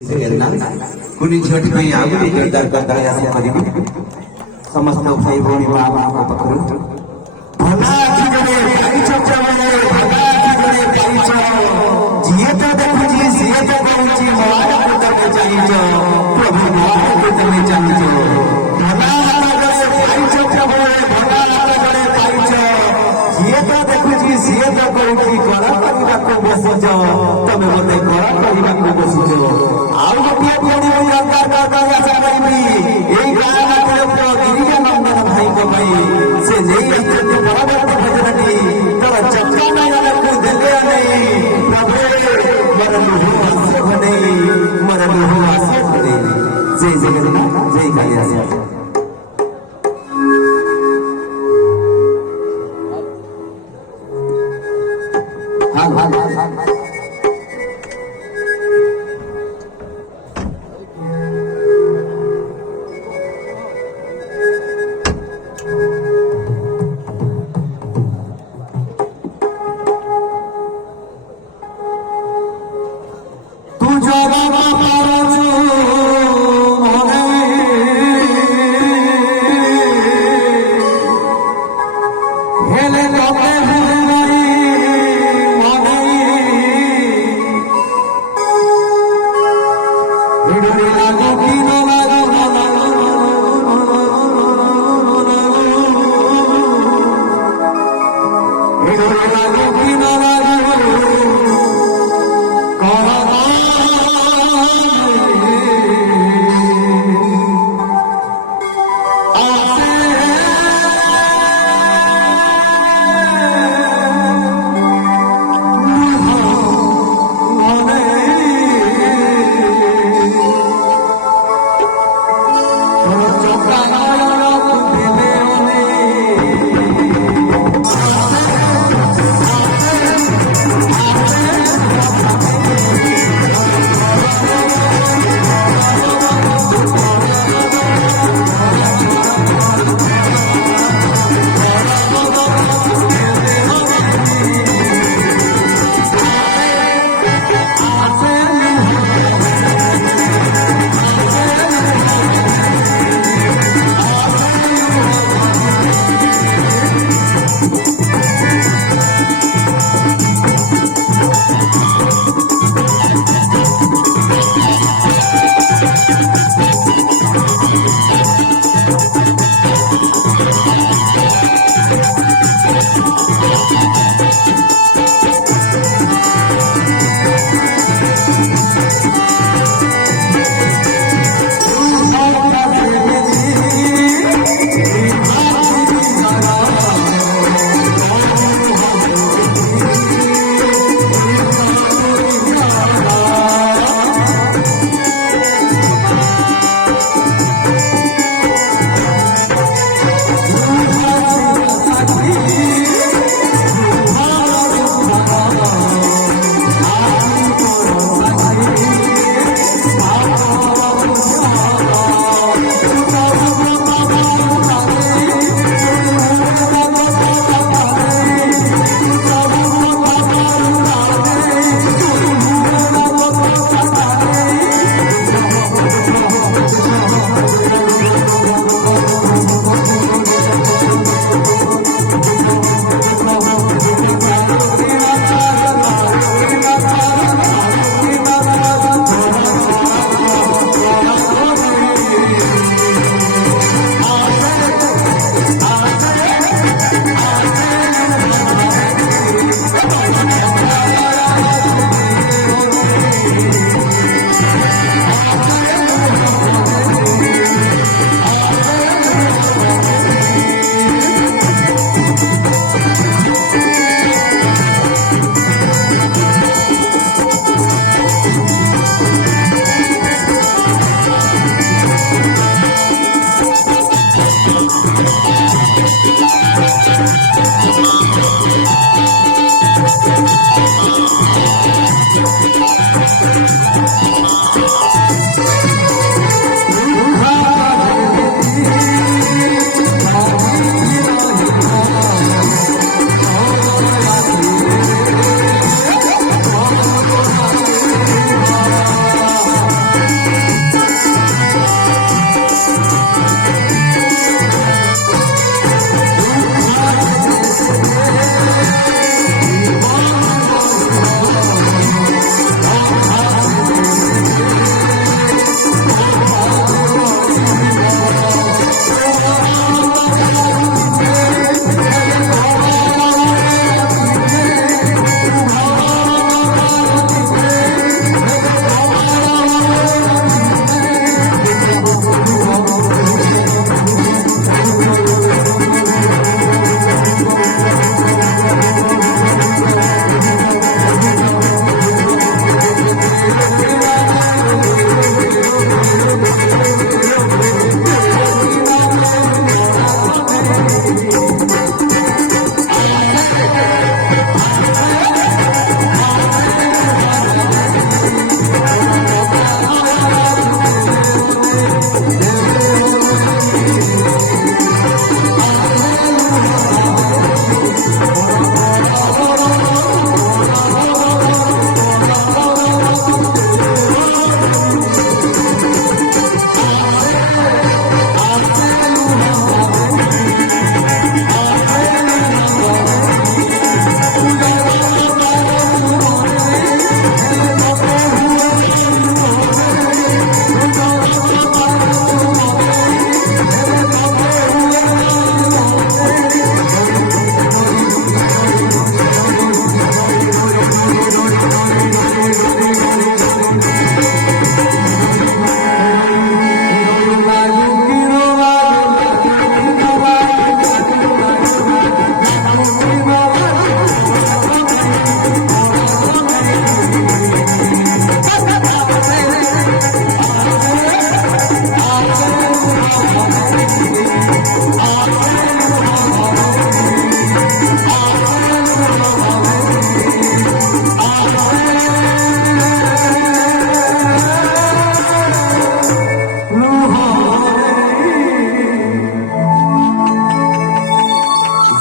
कुनी झटी में आगुनी जोरदार करदाया से करिबी समस्त भाई भौणी मां बाप पखरु भला जीवने भाई चर्चा में भला जीवने भाई चो जिए तो देखो जी सिए तो कहूची मार को तब चाहिए प्रभु मार को तब चाहिए भला करे भाई चर्चा में भला करे भाई चो जिए तो देखो जी सिए तो कहूची करा परिवा को बस जाओ तमे मते करा परिवा को बस जाओ आउ गोटे कोणी रंगा करदाया से करिबी एई गाना करे प्रो गिरिजा नंदन भाई को भाई से नहीं अच्छे बराबर भजनटी तोरा चक्का में को देले नहीं प्रभु मरनु हुआ सब नहीं मरनु हुआ सब नहीं जय जगन्नाथ जय कालिदास हां हां हां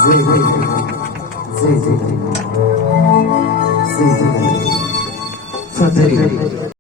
जय जय जय जय जय जय जय